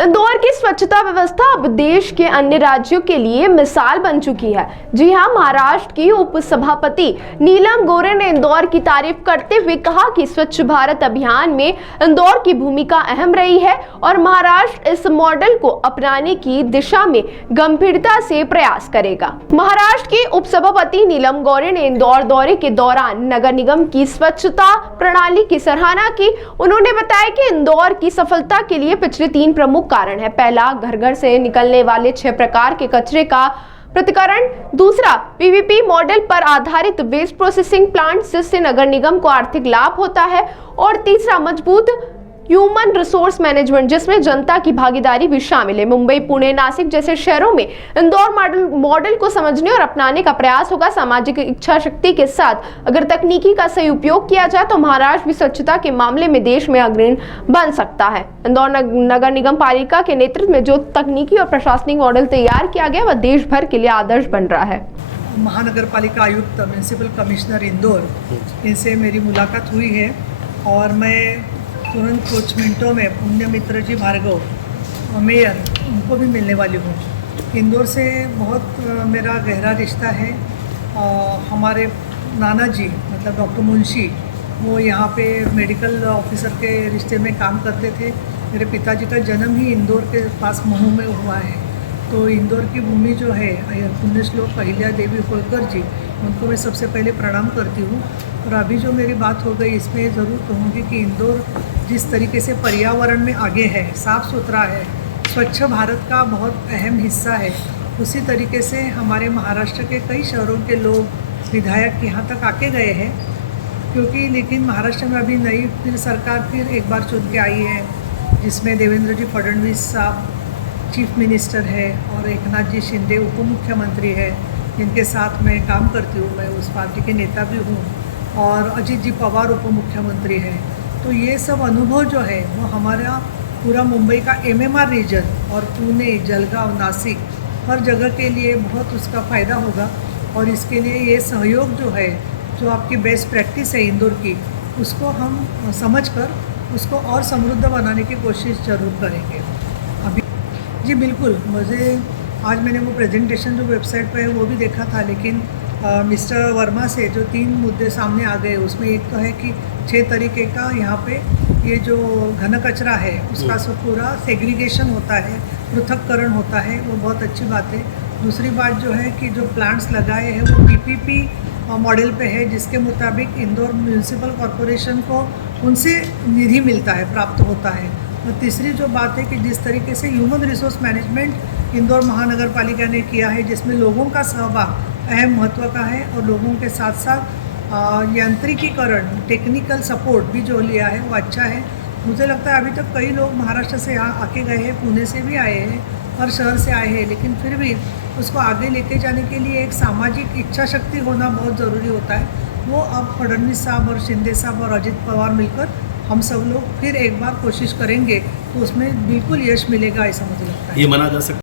इंदौर की स्वच्छता व्यवस्था अब देश के अन्य राज्यों के लिए मिसाल बन चुकी है। जी हां, महाराष्ट्र की उपसभापति नीलम गोरे ने इंदौर की तारीफ करते हुए कहा कि स्वच्छ भारत अभियान में इंदौर की भूमिका अहम रही है और महाराष्ट्र इस मॉडल को अपनाने की दिशा में गंभीरता से प्रयास करेगा। महाराष्ट्र की उपसभापति नीलम गोरे ने इंदौर दौरे के दौरान नगर निगम की स्वच्छता प्रणाली की सराहना की। उन्होंने बताया कि इंदौर की सफलता के लिए पिछले 3 प्रमुख कारण है। पहला, घर घर से निकलने वाले 6 प्रकार के कचरे का पृथक्करण। दूसरा, पीवीपी मॉडल पर आधारित वेस्ट प्रोसेसिंग प्लांट, जिससे नगर निगम को आर्थिक लाभ होता है। और तीसरा, मजबूत ह्यूमन रिसोर्स मैनेजमेंट, जिसमें जनता की भागीदारी भी शामिल है। मुंबई, पुणे, नासिक जैसे शहरों में इंदौर मॉडल को समझने और अपनाने का प्रयास होगा। सामाजिक इच्छा शक्ति के साथ अगर तकनीकी का सही उपयोग किया जाए तो महाराष्ट्र भी स्वच्छता के मामले में देश में अग्रणी बन सकता है। इंदौर नगर निगम पालिका के नेतृत्व में जो तकनीकी और प्रशासनिक मॉडल तैयार किया गया वह देश भर के लिए आदर्श बन रहा है। महानगर पालिका आयुक्त, म्यूनिसिपल कमिश्नर इंदौर, इनसे मेरी मुलाकात हुई है और मैं तुरंत कुछ मिनटों में पुण्य मित्र जी भार्गव, मेयर, उनको भी मिलने वाली हूँ। इंदौर से बहुत मेरा गहरा रिश्ता है। हमारे नाना जी मतलब डॉक्टर मुंशी, वो यहाँ पे मेडिकल ऑफिसर के रिश्ते में काम करते थे। मेरे पिताजी का जन्म ही इंदौर के पास महू में हुआ है। तो इंदौर की भूमि जो है, पुण्यश्लोक अहिल्या देवी होलकर जी, उनको मैं सबसे पहले प्रणाम करती हूँ। और अभी जो मेरी बात हो गई इसमें ज़रूर कहूँगी कि इंदौर जिस तरीके से पर्यावरण में आगे है, साफ़ सुथरा है, स्वच्छ भारत का बहुत अहम हिस्सा है, उसी तरीके से हमारे महाराष्ट्र के कई शहरों के लोग, विधायक यहाँ तक आके गए हैं। क्योंकि लेकिन महाराष्ट्र में अभी नई फिर सरकार फिर एक बार चुन के आई है, जिसमें देवेंद्र जी फडणवीस साहब चीफ मिनिस्टर है और एकनाथ जी शिंदे उप मुख्यमंत्री है, जिनके साथ मैं काम करती हूँ। मैं उस पार्टी के नेता भी हूँ। और अजीत जी पवार उप मुख्यमंत्री हैं। तो ये सब अनुभव जो है वो हमारा पूरा मुंबई का MMR रीजन और पुणे, जलगांव, नासिक हर जगह के लिए बहुत उसका फ़ायदा होगा। और इसके लिए ये सहयोग जो है, जो आपकी बेस्ट प्रैक्टिस है इंदौर की, उसको हम समझकर उसको और समृद्ध बनाने की कोशिश ज़रूर करेंगे। अभी जी बिल्कुल, मुझे आज मैंने वो प्रेजेंटेशन जो वेबसाइट पे है वो भी देखा था, लेकिन मिस्टर वर्मा से जो 3 मुद्दे सामने आ गए, उसमें एक तो है कि 6 तरीके का यहाँ पे ये जो घन कचरा है उसका सब पूरा सेग्रीगेशन होता है, पृथक्करण होता है, वो बहुत अच्छी बात है। दूसरी बात जो है कि जो प्लांट्स लगाए हैं वो PPP मॉडल पे है, जिसके मुताबिक इंदौर म्यूनिसिपल कॉरपोरेशन को उनसे निधि मिलता है, प्राप्त होता है। और तीसरी जो बात है कि जिस तरीके से ह्यूमन रिसोर्स मैनेजमेंट इंदौर महानगर पालिका ने किया है, जिसमें लोगों का सहभाग अहम महत्व का है और लोगों के साथ साथ यांत्रिकीकरण, टेक्निकल सपोर्ट भी जो लिया है वो अच्छा है। मुझे लगता है अभी तक कई लोग महाराष्ट्र से यहाँ आके गए हैं, पुणे से भी आए हैं, हर शहर से आए हैं, लेकिन फिर भी उसको आगे लेके जाने के लिए एक सामाजिक इच्छा शक्ति होना बहुत ज़रूरी होता है। वो अब फडणवीस साहब और शिंदे साहब और अजित पवार मिलकर हम सब लोग फिर एक बार कोशिश करेंगे तो उसमें बिल्कुल यश मिलेगा, ऐसा मुझे लगता है। ये माना जा सकता है।